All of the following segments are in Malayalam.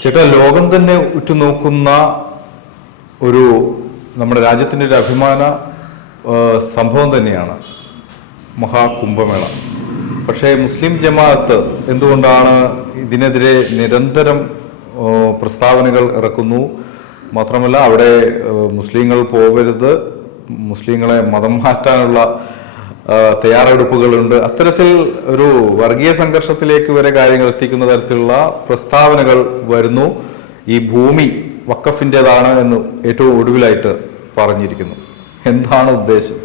ചേട്ടാ ലോകം തന്നെ ഉറ്റുനോക്കുന്ന ഒരു നമ്മുടെ രാജ്യത്തിന്റെ ഒരു അഭിമാന സംഭവം തന്നെയാണ് മഹാകുംഭമേള. പക്ഷേ മുസ്ലിം ജമാഅത്ത് എന്തുകൊണ്ടാണ് ഇതിനെതിരെ നിരന്തരം പ്രസ്താവനകൾ ഇറക്കുന്നു? മാത്രമല്ല അവിടെ മുസ്ലിങ്ങൾ പോകരുത് മുസ്ലിങ്ങളെ മതം മാറ്റാനുള്ള തയ്യാറെടുപ്പുകളുണ്ട്. അത്തരത്തിൽ ഒരു വർഗീയ സംഘർഷത്തിലേക്ക് വരെ കാര്യങ്ങൾ എത്തിക്കുന്ന തരത്തിലുള്ള പ്രസ്താവനകൾ വരുന്നു. ഈ ഭൂമി വക്കഫിന്റെതാണ് എന്ന് ഏറ്റവും ഒടുവിലായിട്ട് പറഞ്ഞിരിക്കുന്നു. എന്താണ് ഉദ്ദേശം?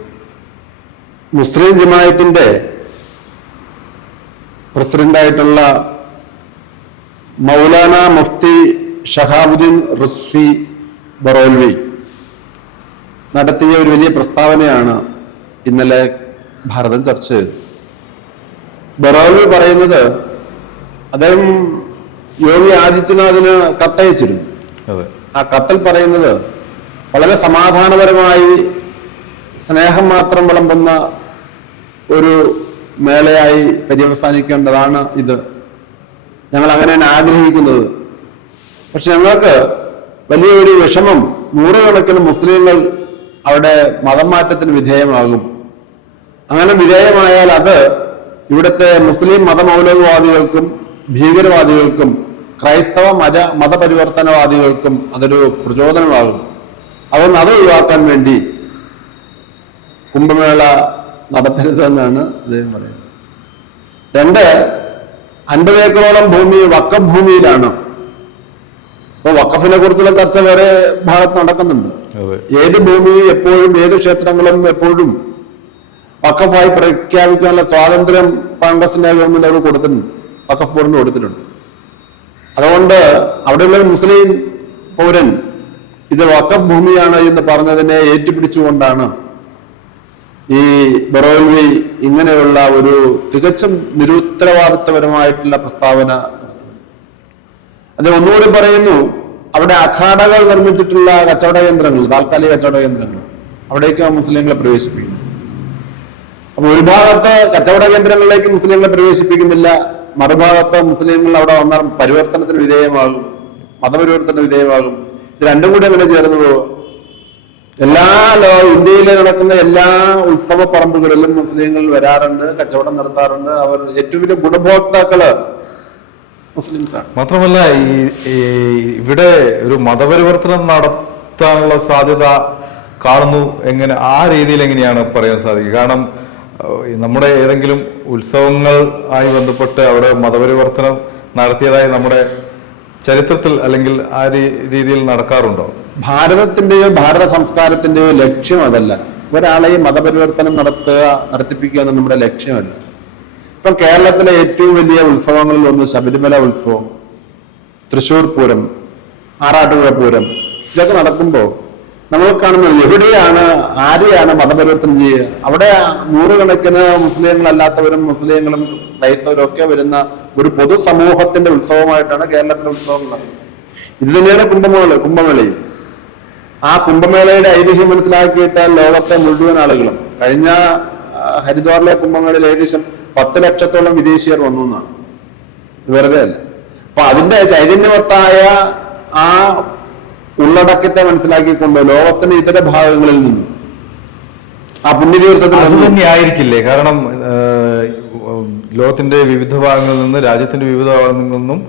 മുസ്ലിം ജമായത്തിന്റെ പ്രസിഡന്റായിട്ടുള്ള മൗലാന മുഫ്തി ഷഹാബുദ്ദീൻ റുസ്വി ബറോൽവി നടത്തിയ ഒരു വലിയ പ്രസ്താവനയാണ് ഇന്നലെ ഭാരതം ചർച്ച. ചെയ്തു ബറാവ് പറയുന്നത് അദ്ദേഹം യോഗി ആദിത്യനാഥിന് കത്തയച്ചിരുന്നു. ആ കത്തിൽ പറയുന്നത് വളരെ സമാധാനപരമായി സ്നേഹം മാത്രം വിളമ്പുന്ന ഒരു മേളയായി പര്യവസാനിക്കേണ്ടതാണ് ഇത്. ഞങ്ങൾ അങ്ങനെയാണ് ആഗ്രഹിക്കുന്നത്. പക്ഷെ ഞങ്ങൾക്ക് വലിയൊരു വിഷമം നൂറുകണക്കിന് മുസ്ലിങ്ങൾ അവിടെ മതം മാറ്റത്തിന് വിധേയമാകും. അങ്ങനെ വിധേയമായാൽ അത് ഇവിടുത്തെ മുസ്ലിം മതമൗലികവാദികൾക്കും ഭീകരവാദികൾക്കും ക്രൈസ്തവ മത മതപരിവർത്തനവാദികൾക്കും അതൊരു പ്രചോദനമാകും. അതുകൊണ്ട് അത് ഒഴിവാക്കാൻ വേണ്ടി കുംഭമേള നടത്തരുതെന്നാണ് അദ്ദേഹം പറയുന്നത്. രണ്ട് അൻപത് ഏക്കറോളം ഭൂമി വക്കഫ് ഭൂമിയിലാണ്. അപ്പൊ വക്കഫിനെ കുറിച്ചുള്ള ചർച്ച വേറെ ഭാഗത്ത് നടക്കുന്നുണ്ട്. ഏത് ഭൂമി എപ്പോഴും ഏത് ക്ഷേത്രങ്ങളും എപ്പോഴും വക്കഫായി പ്രഖ്യാപിക്കാനുള്ള സ്വാതന്ത്ര്യം കോൺഗ്രസിന്റെ ഗവൺമെന്റ് അവർ കൊടുത്തിട്ടുണ്ട്. വക്കഫ് ബോർഡിന് കൊടുത്തിട്ടുണ്ട്. അതുകൊണ്ട് അവിടെയുള്ള മുസ്ലിം പൗരൻ ഇത് വക്കഫ് ഭൂമിയാണ് എന്ന് പറഞ്ഞതിനെ ഏറ്റുപിടിച്ചുകൊണ്ടാണ് ഈ ബറോൽവി ഇങ്ങനെയുള്ള ഒരു തികച്ചും നിരുത്തരവാദിത്വപരമായിട്ടുള്ള പ്രസ്താവന അത് ഒന്നുകൂടി പറയുന്നു അവിടെ അഖാഡകൾ നിർമ്മിച്ചിട്ടുള്ള കച്ചവട കേന്ദ്രങ്ങൾ താൽക്കാലിക കച്ചവട കേന്ദ്രങ്ങൾ അവിടേക്ക് മുസ്ലിങ്ങളെ പ്രവേശിപ്പിക്കുന്നു അപ്പൊ ഒരു ഭാഗത്ത് കച്ചവട കേന്ദ്രങ്ങളിലേക്ക് മുസ്ലിങ്ങളെ പ്രവേശിപ്പിക്കുന്നില്ല മറുഭാഗത്ത് മുസ്ലിങ്ങൾ അവിടെ വന്നാൽ പരിവർത്തനത്തിന് വിധേയമാകും മതപരിവർത്തന വിധേയമാകും. ഇത് രണ്ടും കൂടി അങ്ങനെ ചേർന്ന് പോകും എല്ലാ ഇന്ത്യയിൽ നടക്കുന്ന എല്ലാ ഉത്സവ പറമ്പുകളിലും മുസ്ലിങ്ങൾ വരാറുണ്ട് കച്ചവടം നടത്താറുണ്ട്. അവർ ഏറ്റവും വലിയ ഗുണഭോക്താക്കൾ മുസ്ലിംസാണ്. മാത്രമല്ല ഈ ഇവിടെ ഒരു മതപരിവർത്തനം നടത്താനുള്ള സാധ്യത കാണുന്നു. എങ്ങനെ ആ രീതിയിൽ എങ്ങനെയാണ് പറയാൻ സാധിക്കുക? കാരണം നമ്മുടെ ഏതെങ്കിലും ഉത്സവങ്ങൾ ആയി ബന്ധപ്പെട്ട് അവിടെ മതപരിവർത്തനം നടത്തിയതായി നമ്മുടെ ചരിത്രത്തിൽ അല്ലെങ്കിൽ ആ രീതിയിൽ നടക്കാറുണ്ടോ? ഭാരതത്തിന്റെയോ ഭാരത സംസ്കാരത്തിന്റെയോ ലക്ഷ്യം അതല്ല. ഒരാളെയും മതപരിവർത്തനം നടത്തുക നടത്തിപ്പിക്കുക എന്ന നമ്മുടെ ലക്ഷ്യമല്ല. ഇപ്പം കേരളത്തിലെ ഏറ്റവും വലിയ ഉത്സവങ്ങളിൽ ഒന്ന് ശബരിമല ഉത്സവം തൃശൂർ പൂരം ആറാട്ടുപുഴ പൂരം ഇതൊക്കെ നടക്കുമ്പോൾ നമ്മൾ കാണുന്നത് എവിടെയാണ് ആരെയാണ് മതപരിവർത്തനം ചെയ്യുക? അവിടെ നൂറുകണക്കിന് മുസ്ലിങ്ങളല്ലാത്തവരും മുസ്ലിങ്ങളും ക്രൈസ്തവരും ഒക്കെ വരുന്ന ഒരു പൊതുസമൂഹത്തിന്റെ ഉത്സവമായിട്ടാണ് കേരളത്തിലെ ഉത്സവങ്ങൾ. ഇത് തന്നെയാണ് കുംഭമേള കുംഭമേളയും. ആ കുംഭമേളയുടെ ഐതിഹ്യം മനസ്സിലാക്കിയിട്ട് ലോകത്തെ മുഴുവൻ ആളുകളും. കഴിഞ്ഞ ഹരിദ്വാറിലെ കുംഭമേളയിൽ ഏകദേശം പത്ത് ലക്ഷത്തോളം വിദേശീയർ വന്നു എന്നാണ്. വെറുതെ അല്ല. അപ്പൊ അതിന്റെ ചൈതന്യവത്തായ ആ ഉള്ളടക്കത്തെ മനസ്സിലാക്കിക്കൊണ്ട് ലോകത്തിന്റെ ഇതര ഭാഗങ്ങളിൽ നിന്നും. ആ പുണ്യതീർത്ഥത്തിൽ അത് തന്നെയായിരിക്കില്ലേ? കാരണം ലോകത്തിന്റെ വിവിധ ഭാഗങ്ങളിൽ നിന്ന് രാജ്യത്തിന്റെ വിവിധ ഭാഗങ്ങളിൽ നിന്നും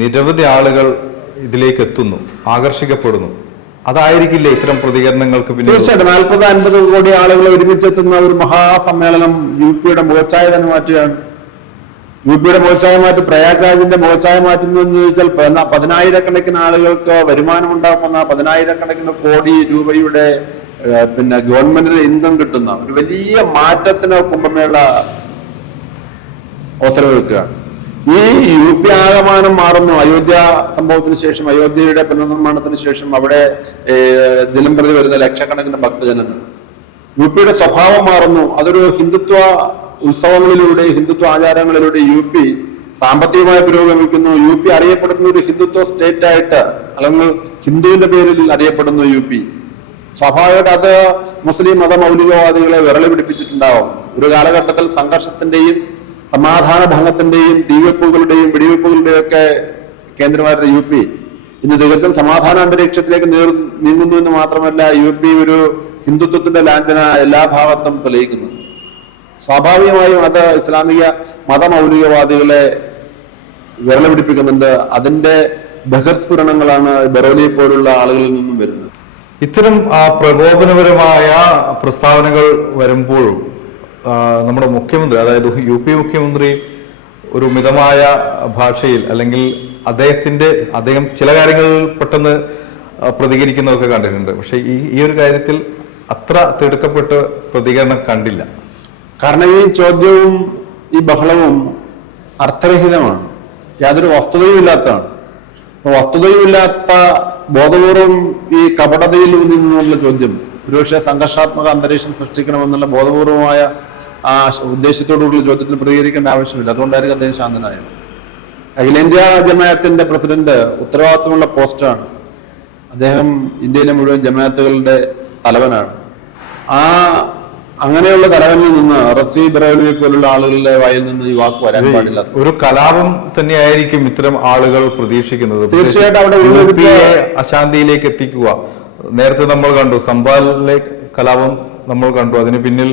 നിരവധി ആളുകൾ ഇതിലേക്ക് എത്തുന്നു ആകർഷിക്കപ്പെടുന്നു. അതായിരിക്കില്ലേ ഇത്തരം പ്രതികരണങ്ങൾക്ക് പിന്നെ തീർച്ചയായിട്ടും. നാൽപ്പത് അൻപത് കോടി ആളുകൾ ഒരുമിച്ചെത്തുന്ന ഒരു മഹാസമ്മേളനം യു പിയുടെ മുഖച്ഛായ തന്നെ മാറ്റുകയാണ്. യു പിയുടെ മുഖച്ഛായ മാറ്റി പ്രയാഗ്രാജിന്റെ മുഖച്ഛായ മാറ്റുന്നു എന്ന് ചോദിച്ചാൽ പതിനാ- പതിനായിരക്കണക്കിന് ആളുകൾക്ക് വരുമാനം ഉണ്ടാക്കുന്ന പതിനായിരക്കണക്കിന് കോടി രൂപയുടെ പിന്നെ ഗവൺമെന്റിന് ഇന്ധം കിട്ടുന്ന ഒരു വലിയ മാറ്റത്തിന് കുംഭമേള അവസരമൊരുക്കുകയാണ് ഈ യു പി ആകമാനം മാറുന്നു. അയോധ്യ സംഭവത്തിന് ശേഷം അയോധ്യയുടെ പുനർനിർമ്മാണത്തിന് ശേഷം അവിടെ ദിനം ദിനംപ്രതി വരുന്ന ലക്ഷക്കണക്കിന് ഭക്തജനങ്ങൾ. യു പിയുടെ സ്വഭാവം മാറുന്നു. അതൊരു ഹിന്ദുത്വ ഉത്സവങ്ങളിലൂടെ ഹിന്ദുത്വ ആചാരങ്ങളിലൂടെ യു പി സാമ്പത്തികമായി പുരോഗമിക്കുന്നു യു പി അറിയപ്പെടുന്ന ഒരു ഹിന്ദുത്വ സ്റ്റേറ്റ് ആയിട്ട് അല്ലെങ്കിൽ ഹിന്ദുവിന്റെ പേരിൽ അറിയപ്പെടുന്നു യു പി. സ്വാഭാവികമായിട്ട് അത് മുസ്ലിം മത മൗലികവാദികളെ വിരളി പിടിപ്പിച്ചിട്ടുണ്ടാവും. ഒരു കാലഘട്ടത്തിൽ സംഘർഷത്തിന്റെയും സമാധാന ഭംഗത്തിന്റെയും തീവെപ്പുകളുടെയും വെടിവെപ്പുകളുടെയും ഒക്കെ കേന്ദ്രമായിരുന്ന യു പി ഇന്ന് തികച്ചും സമാധാന അന്തരീക്ഷത്തിലേക്ക് നീങ്ങുന്നു എന്ന് മാത്രമല്ല യു പി ഒരു ഹിന്ദുത്വത്തിന്റെ ലാഞ്ചന എല്ലാ ഭാഗത്തും തെളിയിക്കുന്നു. സ്വാഭാവികമായും അത് ഇസ്ലാമിക മതമൗലികവാദികളെ വിരല പിടിപ്പിക്കുന്നുണ്ട്. അതിന്റെ ബഹിർസ്ഫുരണങ്ങളാണ് ബറോലിയെ പോലുള്ള ആളുകളിൽ നിന്നും വരുന്നത്. ഇത്തരം പ്രകോപനപരമായ പ്രസ്താവനകൾ വരുമ്പോഴും നമ്മുടെ മുഖ്യമന്ത്രി അതായത് യു പി മുഖ്യമന്ത്രി ഒരു മിതമായ ഭാഷയിൽ അല്ലെങ്കിൽ അദ്ദേഹത്തിന്റെ അദ്ദേഹം ചില കാര്യങ്ങളിൽ പെട്ടെന്ന് പ്രതികരിക്കുന്നതൊക്കെ കണ്ടിട്ടുണ്ട്. പക്ഷെ ഈ ഈ ഒരു കാര്യത്തിൽ അത്ര തിടുക്കപ്പെട്ട് പ്രതികരണം കണ്ടില്ല. കാരണം ഈ ചോദ്യവും ഈ ബഹളവും അർത്ഥരഹിതമാണ്. യാതൊരു വസ്തുതയും ഇല്ലാത്തതാണ് അപ്പൊ വസ്തുതയുമില്ലാത്ത ബോധപൂർവം ഈ കപടതയിൽ നിന്നുള്ള ചോദ്യം ഒരുപക്ഷെ സംഘർഷാത്മക അന്തരീക്ഷം സൃഷ്ടിക്കണമെന്നുള്ള ബോധപൂർവമായ ആ ഉദ്ദേശത്തോടുള്ള ചോദ്യത്തിന് പ്രതികരിക്കേണ്ട ആവശ്യമില്ല. അതുകൊണ്ടായിരിക്കും അദ്ദേഹം ശാന്തനായത്. അഖിലേന്ത്യാ ജമാഅത്തിന്റെ പ്രസിഡന്റ് ഉത്തരവാദിത്വമുള്ള പോസ്റ്റാണ്. അദ്ദേഹം ഇന്ത്യയിലെ മുഴുവൻ ജമാഅത്തുകളുടെ തലവനാണ്. ആ അങ്ങനെയുള്ള തലവനിൽ നിന്ന് റസീ ബറേലിയെ പോലുള്ള ആളുകളുടെ വായിൽ നിന്ന് ഈ വാക്ക് വരാൻ പാടില്ല. ഒരു കലാപം തന്നെയായിരിക്കും ഇത്തരം ആളുകൾ പ്രതീക്ഷിക്കുന്നത്. തീർച്ചയായിട്ടും അവിടെ അശാന്തിയിലേക്ക് എത്തിക്കുക. നേരത്തെ നമ്മൾ കണ്ടു സംബാലിലെ കലാപം നമ്മൾ കണ്ടു. അതിന് പിന്നിൽ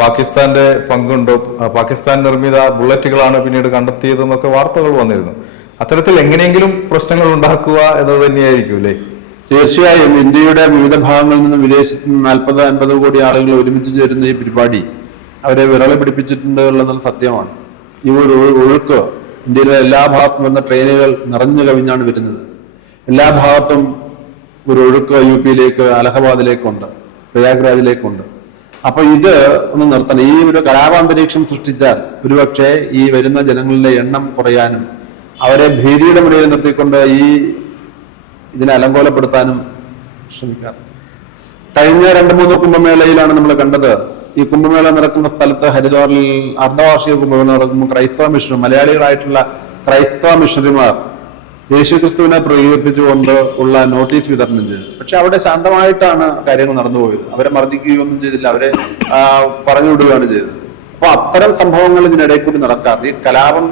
പാകിസ്ഥാന്റെ പങ്കുണ്ടോ. പാകിസ്ഥാൻ നിർമ്മിത ബുള്ളറ്റുകളാണ് പിന്നീട് കണ്ടെത്തിയതെന്നൊക്കെ വാർത്തകൾ വന്നിരുന്നു. അത്തരത്തിൽ എങ്ങനെയെങ്കിലും പ്രശ്നങ്ങൾ ഉണ്ടാക്കുക എന്നത് തന്നെയായിരിക്കും അല്ലേ? തീർച്ചയായും ഇന്ത്യയുടെ വിവിധ ഭാഗങ്ങളിൽ നിന്ന് വിദേശത്ത് നിന്ന് നാൽപ്പത് അൻപത് കോടി ആളുകൾ ഒരുമിച്ച് ചേരുന്ന ഈ പരിപാടി അവരെ വിരളെ പിടിപ്പിച്ചിട്ടുണ്ട് എന്നുള്ളത് സത്യമാണ്. ഈ ഒരു ഒഴു- ഒഴുക്ക് ഇന്ത്യയിലെ എല്ലാ ഭാഗത്തും വന്ന ട്രെയിനുകൾ നിറഞ്ഞു കവിഞ്ഞാണ് വരുന്നത്. എല്ലാ ഭാഗത്തും ഒരു ഒഴുക്ക് യു പിയിലേക്ക് അലഹബാദിലേക്കുണ്ട് പ്രയാഗ്രാജിലേക്കുണ്ട്. അപ്പൊ ഇത് ഒന്ന് നിർത്തണം. ഈ ഒരു കലാപാന്തരീക്ഷം സൃഷ്ടിച്ചാൽ ഒരുപക്ഷെ ഈ വരുന്ന ജനങ്ങളുടെ എണ്ണം കുറയാനും അവരെ ഭീതിയുടെ മുന്നിൽ നിർത്തിക്കൊണ്ട് ഈ ഇതിനെ അലങ്കോലപ്പെടുത്താനും ശ്രമിക്കാം. കഴിഞ്ഞ രണ്ട് മൂന്ന് കുംഭമേളയിലാണ് നമ്മൾ കണ്ടത്. ഈ കുംഭമേള നടക്കുന്ന സ്ഥലത്ത് ഹരിദ്വാറിൽ അർദ്ധവാർഷിക കുംഭമേള നടക്കുമ്പോൾ ക്രൈസ്തവ മിഷൻ മലയാളികളായിട്ടുള്ള ക്രൈസ്തവ മിഷണറിമാർ യേശുക്രിസ്തുവിനെ പ്രകീർത്തിച്ചുകൊണ്ട് ഉള്ള നോട്ടീസ് വിതരണം ചെയ്തു. പക്ഷെ അവിടെ ശാന്തമായിട്ടാണ് കാര്യങ്ങൾ നടന്നുപോയത് അവരെ മർദ്ദിക്കുകയൊന്നും ചെയ്തില്ല. അവരെ പറഞ്ഞു വിടുകയാണ് ചെയ്തത്. അപ്പൊ അത്തരം സംഭവങ്ങൾ ഇതിനിടയിൽ കൂടി നടക്കാറ്. ഈ കലാപം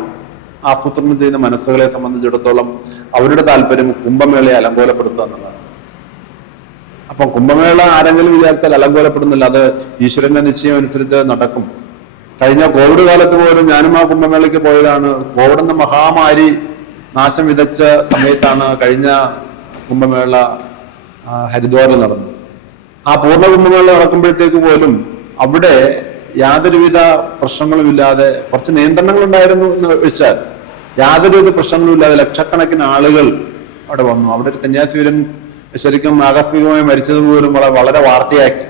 ആസൂത്രണം ചെയ്യുന്ന മനസ്സുകളെ സംബന്ധിച്ചിടത്തോളം അവരുടെ താല്പര്യം കുംഭമേളയെ അലങ്കോലപ്പെടുത്തുക എന്നുള്ളതാണ്. അപ്പൊ കുംഭമേള ആരെങ്കിലും വിചാരിച്ചാൽ അലങ്കോലപ്പെടുന്നില്ല. അത് ഈശ്വരന്റെ നിശ്ചയം അനുസരിച്ച് നടക്കും. കഴിഞ്ഞ കോവിഡ് കാലത്ത് പോലും ഞാനും ആ കുംഭമേളയ്ക്ക് പോയതാണ്. കോവിഡ് എന്ന മഹാമാരി നാശം വിതച്ച സമയത്താണ് കഴിഞ്ഞ കുംഭമേള ഹരിദ്വാറിൽ നടന്നത്. ആ പൂർണ കുംഭമേള നടക്കുമ്പോഴത്തേക്ക് പോലും അവിടെ യാതൊരുവിധ പ്രശ്നങ്ങളുമില്ലാതെ കുറച്ച് നിയന്ത്രണങ്ങൾ ഉണ്ടായിരുന്നു എന്ന് വെച്ചാൽ യാതൊരുവിധ പ്രശ്നങ്ങളുമില്ലാതെ ലക്ഷക്കണക്കിന് ആളുകൾ അവിടെ വന്നു. അവിടെ ഒരു സന്യാസി വീരൻ ശരിക്കും ആകസ്മികമായി മരിച്ചത് പോലും വളരെ വാർത്തയാക്കി.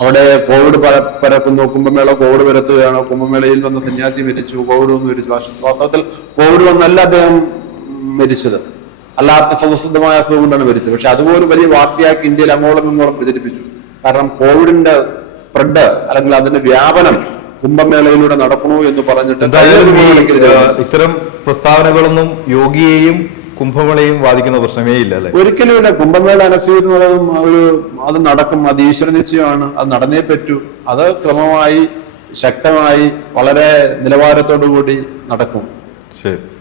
അവിടെ കോവിഡ് പര- പരക്കുന്നു. കുംഭമേള കോവിഡ് പരത്തുകയാണ്. കുംഭമേളയിൽ വന്ന സന്യാസി മരിച്ചു. കോവിഡ് വന്ന് മരിച്ചു. വാസ്ത- വാസ്തവത്തിൽ കോവിഡ് വന്നല്ല അദ്ദേഹം മരിച്ചത്. അല്ലാത്ത സ്വതസിദ്ധമായ അസുഖം കൊണ്ടാണ് മരിച്ചത്. പക്ഷെ അതുപോലും വലിയ വാർത്തയാക്കി ഇന്ത്യയിൽ അങ്ങോളം ഇങ്ങോളം പ്രചരിപ്പിച്ചു. കാരണം കോവിഡിന്റെ സ്പ്രെഡ് അല്ലെങ്കിൽ അതിന്റെ വ്യാപനം കുംഭമേളയിലൂടെ നടക്കണോ എന്ന് പറഞ്ഞിട്ട് ഇത്തരം പ്രസ്താവനകളൊന്നും യോഗിയെയും കുംഭമേളയും വാദിക്കുന്ന പ്രശ്നമേ ഇല്ല അല്ലെ? ഒരിക്കലുമില്ല കുംഭമേള അനസ്വീകരിക്കുന്നതും ഒരു അത് നടക്കും. അത് ഈശ്വര നിശ്ചയമാണ്. അത് നടന്നേ പറ്റൂ. അത് ക്രമമായി ശക്തമായി വളരെ നിലവാരത്തോടു കൂടി നടക്കും. ശരി.